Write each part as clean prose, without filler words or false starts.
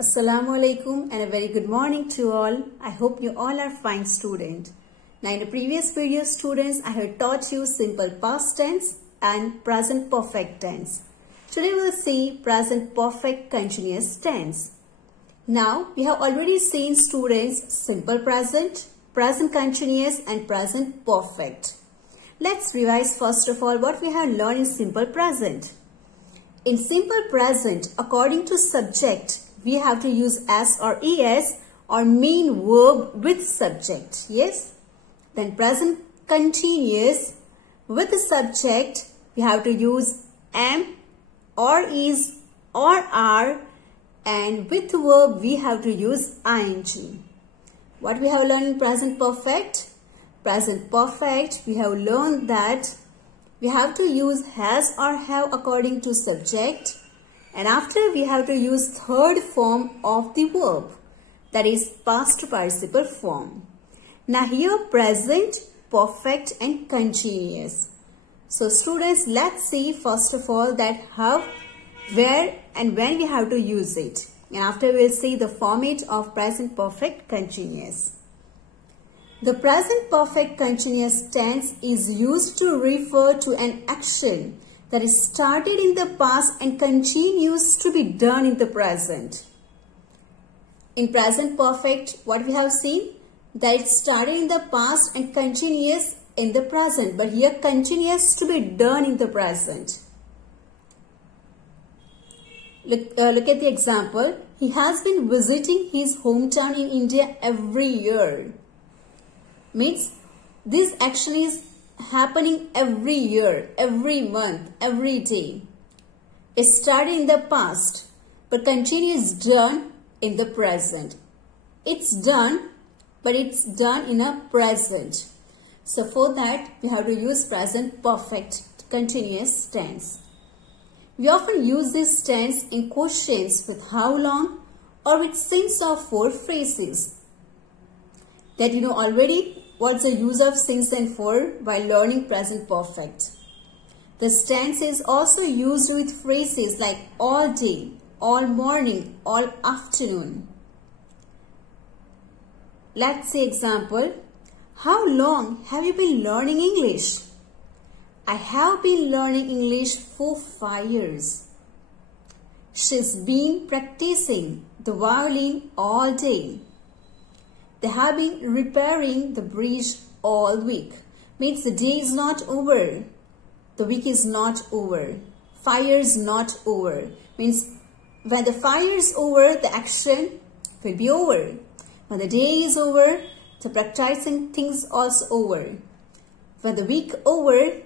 Assalamu alaikum and a very good morning to all. I hope you all are fine student. Now in the previous video students, I have taught you simple past tense and present perfect tense. Today we will see present perfect continuous tense. Now we have already seen students simple present, present continuous and present perfect. Let's revise first of all what we have learned in simple present. In simple present, according to subject, we have to use S or ES or mean verb with subject. Yes. Then present continuous with the subject, we have to use am or is or are, and with verb we have to use ing. What we have learned in present perfect? Present perfect, we have learned that we have to use has or have according to subject. And after we have to use third form of the verb, that is past participle form. Now here present, perfect and continuous. So students, let's see first of all that how, where and when we have to use it. And after we'll see the format of present perfect continuous. The present perfect continuous tense is used to refer to an action that is started in the past and continues to be done in the present. In present perfect, what we have seen? That it started in the past and continues in the present. But here continues to be done in the present. Look at the example. He has been visiting his hometown in India every year. Means this action is happening every year, every month, every day. It started in the past but continues done in the present. It's done but it's done in a present. So for that we have to use present perfect continuous tense. We often use this tense in questions with how long or with since or for phrases. That you know already what's the use of since and for while learning present perfect. This tense is also used with phrases like all day, all morning, all afternoon. Let's say example. How long have you been learning English? I have been learning English for 5 years. She's been practicing the violin all day. They have been repairing the bridge all week. Means the day is not over. The week is not over. 5 years not over. Means when the 5 years over, the action will be over. When the day is over, the practicing things also over. When the week over,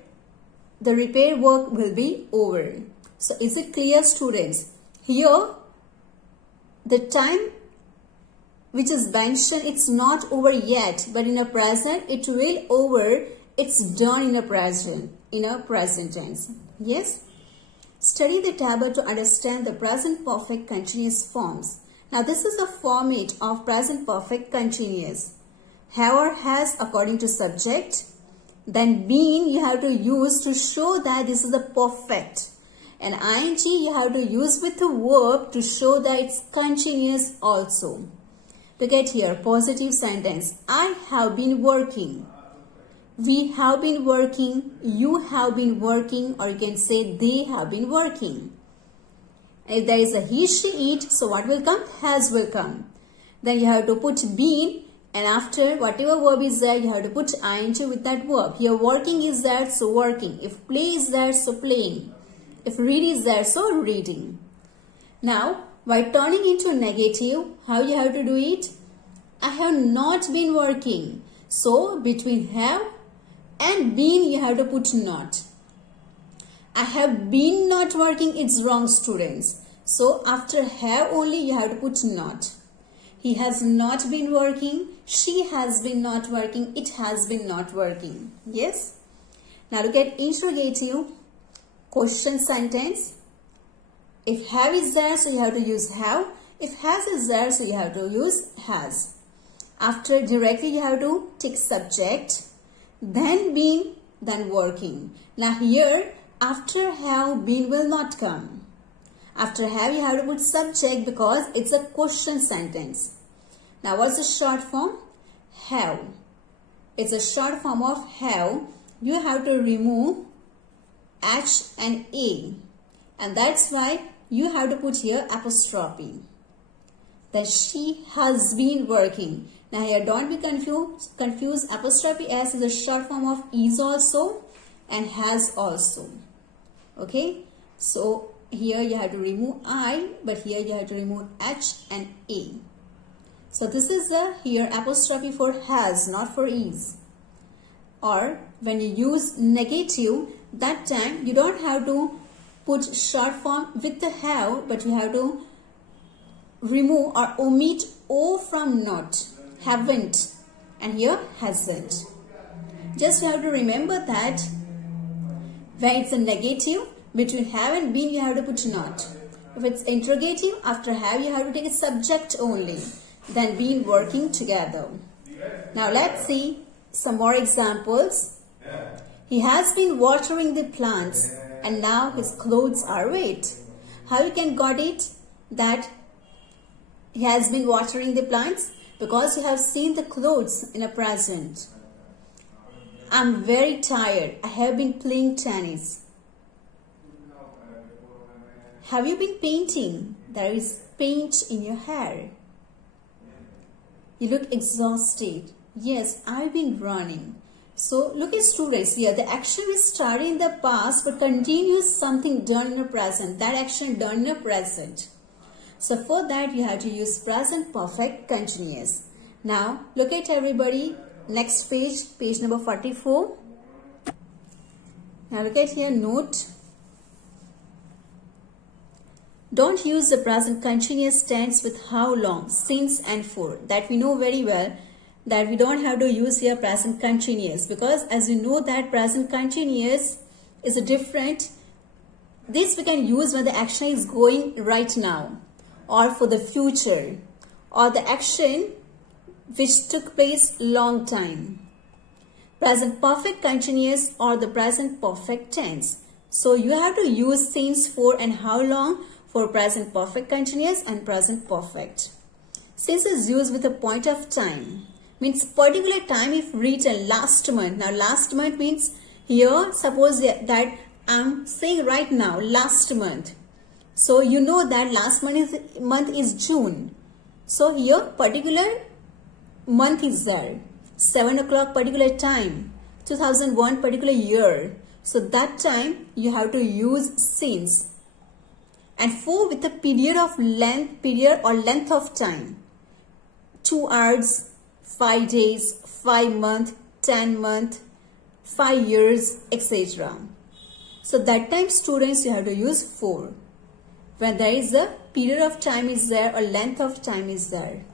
the repair work will be over. So is it clear students? Here, the time which is mentioned, it's not over yet, but in a present, it will over, it's done in a present tense. Yes? Study the table to understand the present perfect continuous forms. Now this is the format of present perfect continuous. Have or has according to subject. Then been you have to use to show that this is the perfect. And ing you have to use with the verb to show that it's continuous also. Look at here, positive sentence. I have been working. We have been working. You have been working. Or you can say they have been working. If there is a he, she, it, so what will come? Has will come. Then you have to put been. And after whatever verb is there, you have to put ing with that verb. Here working is there, so working. If play is there, so playing. If read is there, so reading. Now, by turning into negative, how you have to do it? I have not been working. So, between have and been, you have to put not. I have been not working, it's wrong students. So, after have only, you have to put not. He has not been working. She has been not working. It has been not working. Yes? Now, look at interrogative question sentence. If have is there, so you have to use have. If has is there, so you have to use has. After directly you have to take subject, then been, then working. Now here, after have, been will not come. After have, you have to put subject because it's a question sentence. Now, what's the short form? Have. It's a short form of have. You have to remove H and A. And that's why you have to put here apostrophe. Then she has been working. Now here don't be confused. Apostrophe S is a short form of is also and has also. Okay. So here you have to remove I, but here you have to remove H and A. So this is the here apostrophe for has, not for is. Or when you use negative, that time you don't have to put short form with the have, but you have to remove or omit O from not, haven't, and here hasn't. Just you have to remember that when it's a negative, between have and been you have to put not. If it's interrogative, after have you have to take a subject only, then been working together. Now let's see some more examples. He has been watering the plants and now his clothes are wet. How you can got it that he has been watering the plants? Because you have seen the clothes in a present. I'm very tired. I have been playing tennis. Have you been painting? There is paint in your hair. You look exhausted. Yes, I've been running. So look at students here. The action is started in the past but continues something done in the present. That action done in the present. So for that you have to use present perfect continuous. Now look at everybody. Next page, page number 44. Now look at here, note. Don't use the present continuous tense with how long, since and for. That we know very well that we don't have to use here present continuous, because as you know that present continuous is a different. This we can use when the action is going right now or for the future or the action which took place long time. Present perfect continuous or the present perfect tense. So you have to use since, for and how long for present perfect continuous and present perfect. Since is used with a point of time. Means particular time if written last month. Now last month means here suppose that I'm saying right now last month. So you know that last month is June. So here particular month is there. 7 o'clock particular time. 2001 particular year. So that time you have to use since. And for with a period or length of time. 2 hours, 5 days, 5 months, 10 months, 5 years, etc. So that time students you have to use for. When there is a period of time is there or length of time is there.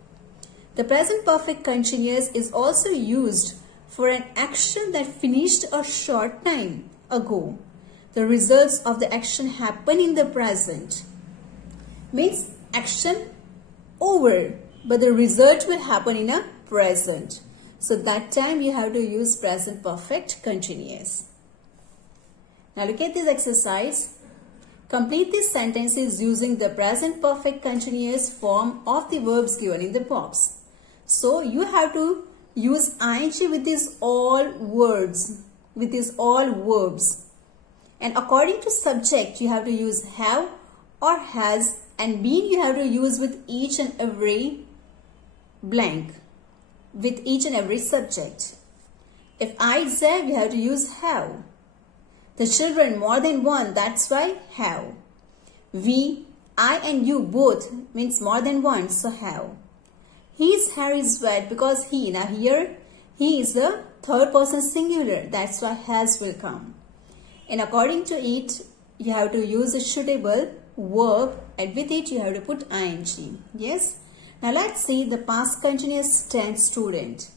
The present perfect continuous is also used for an action that finished a short time ago. The results of the action happen in the present. Means action over, but the result will happen in a present. So that time you have to use present perfect continuous. Now look at this exercise. Complete these sentences using the present perfect continuous form of the verbs given in the box. So you have to use ing with these all words, with these all verbs. And according to subject, you have to use have or has, and been you have to use with each and every blank, with each and every subject. If I is there, we have to use have. The children more than one, that's why have. We, I and you both means more than one, so have. His hair is wet because he, now here he is the third person singular, that's why has will come. And according to it, you have to use a suitable verb and with it you have to put ing. Yes. Now let's see the past continuous tense student.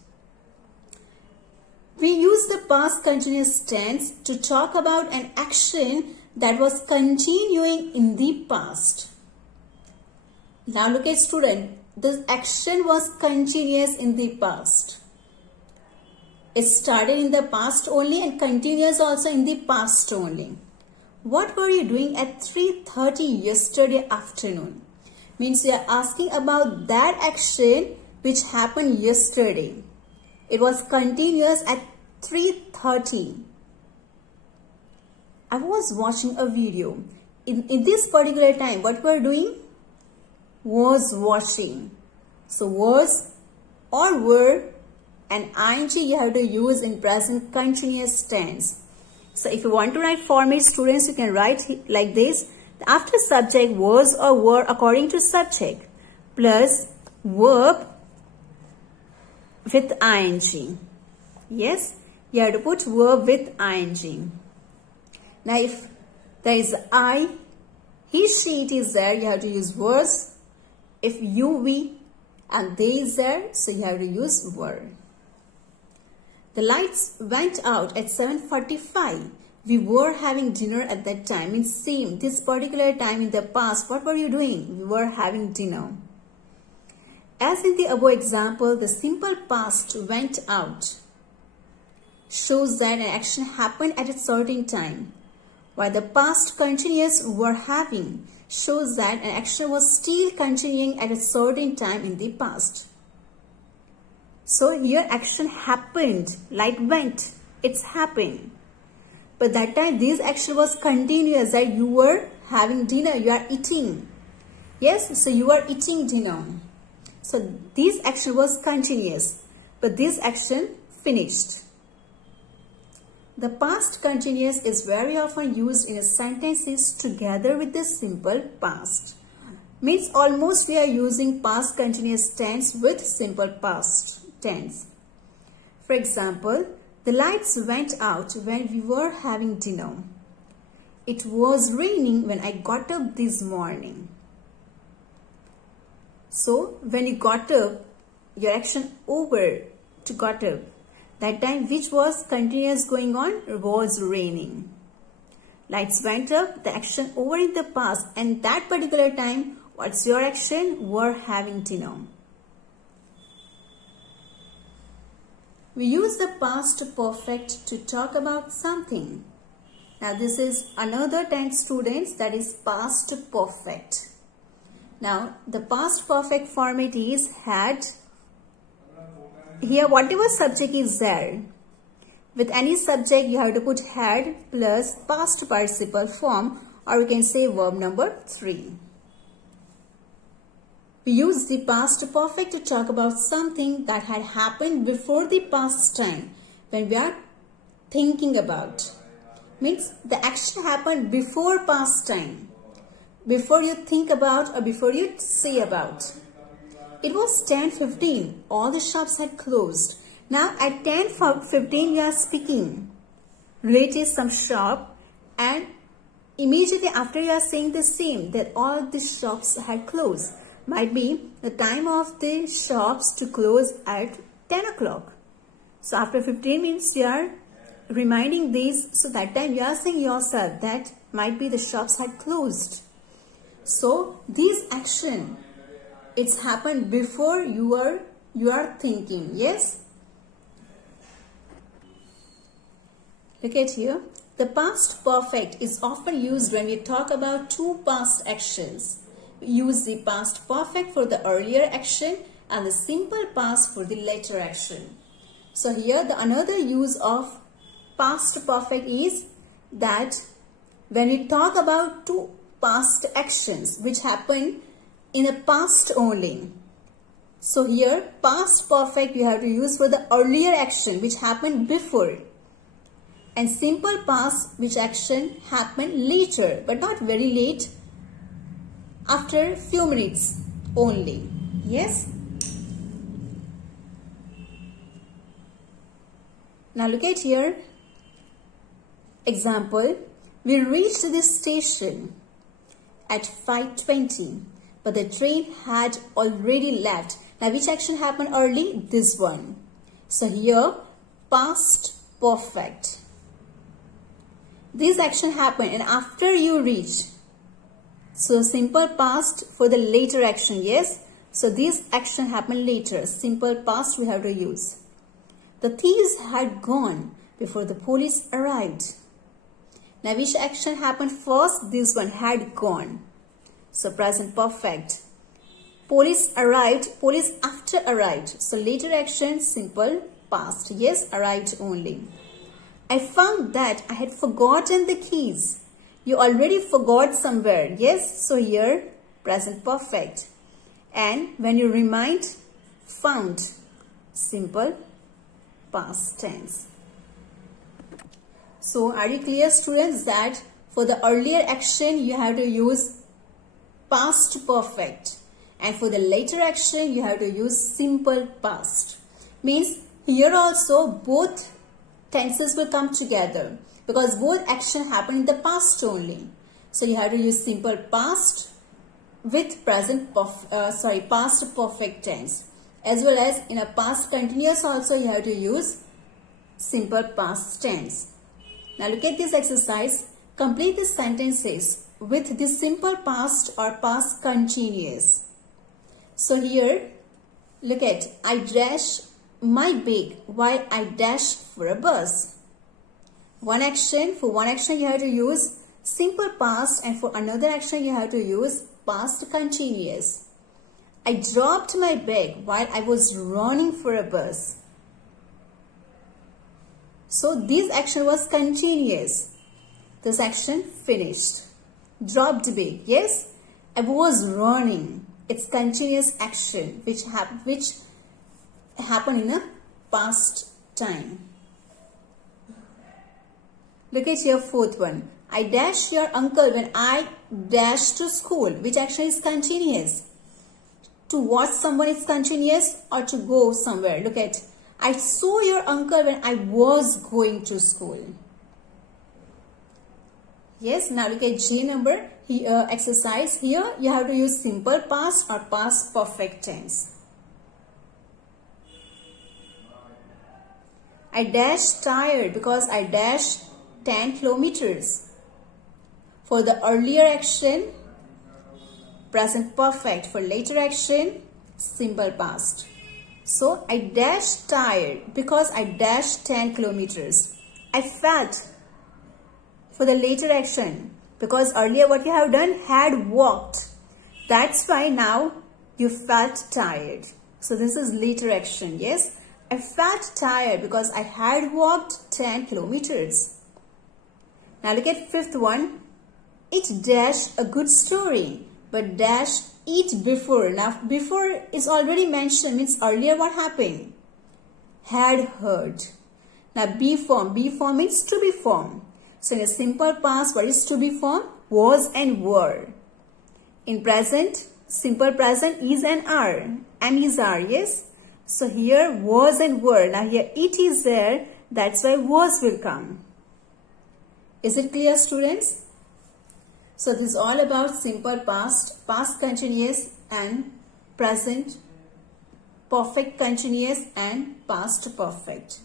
We use the past continuous tense to talk about an action that was continuing in the past. Now look at student. This action was continuous in the past. It started in the past only and continues also in the past only. what were you doing at 3:30 yesterday afternoon? Means you are asking about that action which happened yesterday. It was continuous at 3:30. I was watching a video. In this particular time, what we are doing? Was watching. So was or were and ing you have to use in present continuous tense. So if you want to write format, students, you can write like this. After subject, was or were according to subject plus verb with ing. Yes, you have to put verb with ing. Now if there is I, he, she, it is there, you have to use was. If you, we and they is there, so you have to use were. The lights went out at 7:45. We were having dinner at that time. Means same, this particular time in the past, what were you doing? We were having dinner. As in the above example, the simple past went out shows that an action happened at a certain time, while the past continuous were having shows that an action was still continuing at a certain time in the past. So here action happened, light went, it's happened. But that time this action was continuous, that you were having dinner, you are eating. Yes, so you are eating dinner. So this action was continuous, but this action finished. The past continuous is very often used in sentences together with the simple past. Means almost we are using past continuous tense with simple past tense. For example, the lights went out when we were having dinner. It was raining when I got up this morning. So when you got up, your action over to got up. That time which was continuous going on was raining. Lights went up, the action over in the past, and that particular time, what's your action? Were having dinner. We use the past perfect to talk about something. Now this is another tense, students, that is past perfect. Now the past perfect format is had. Here whatever subject is there, with any subject you have to put had plus past participle form, or we can say verb number 3. We use the past perfect to talk about something that had happened before the past time when we are thinking about. Means the action happened before past time, before you think about or before you say about. It was 10:15. All the shops had closed. Now at 10:15 you are speaking related some shop, and immediately after you are saying the same, that all the shops had closed. Might be the time of the shops to close at 10 o'clock. So after 15 minutes you are reminding this, so that time you are saying yourself that might be the shops had closed. So this action, it's happened before you are thinking. Yes. Look at here. The past perfect is often used when we talk about two past actions. We use the past perfect for the earlier action and the simple past for the later action. So here the another use of past perfect is that when we talk about two past actions which happen in the past only. So here past perfect you have to use for the earlier action which happened before, and simple past which action happened later, but not very late, after few minutes only. Yes. Now look at here. Example, we reached this station at 5:20. But the train had already left. Now which action happened early? This one. So here past perfect. This action happened and after you reach. So simple past for the later action. Yes. So this action happened later. Simple past we have to use. The thieves had gone before the police arrived. Now which action happened first? This one, had gone. So present perfect. Police arrived. Police after arrived. So later action, simple past. Yes, arrived only. I found that I had forgotten the keys. You already forgot somewhere. Yes, so here present perfect. And when you remind, found. Simple past tense. So are you clear, students, that for the earlier action you have to use past perfect, and for the later action you have to use simple past. Means here also both tenses will come together because both action happen in the past only. So you have to use simple past with past perfect tense, as well as in a past continuous also you have to use simple past tense. Now look at this exercise. Complete the sentences with the simple past or past continuous. So here, look at, I dash my bag while I dash for a bus. One action, for one action you have to use simple past, and for another action you have to use past continuous. I dropped my bag while I was running for a bus. So this action was continuous. This action finished. Dropped bag. Yes, I was running. It's continuous action which happened in a past time. Look at your fourth one. I dash your uncle when I dash to school. Which action is continuous? To watch someone is continuous, or to go somewhere. Look at, I saw your uncle when I was going to school. Yes, now look at J number exercise. Here you have to use simple past or past perfect tense. I dashed tired because I dashed 10 kilometers. For the earlier action, present perfect. For later action, simple past. So I dashed tired because I dashed 10 kilometers. I felt for the later action, because earlier what you have done, had walked. That's why now you felt tired. So this is later action. Yes, I felt tired because I had walked 10 kilometers. Now look at fifth one. It dash a good story, but dash it before. Now before is already mentioned, means earlier what happened? Had heard. Now be form. Be form means to be form. So in a simple past, what is to be form? Was and were. In present, simple present, is and are. Am, is, are. Yes. So here was and were. Now here it is there. That's why was will come. Is it clear, students? So this is all about simple past, past continuous and present perfect continuous and past perfect.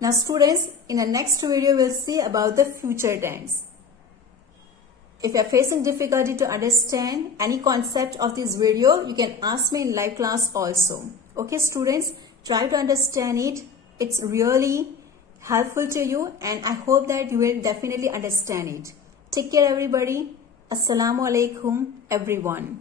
Now students, in the next video we'll see about the future tense. If you are facing difficulty to understand any concept of this video, you can ask me in live class also. Okay students, try to understand it. It's really helpful to you and I hope that you will definitely understand it. Take care everybody. Assalamu alaikum everyone.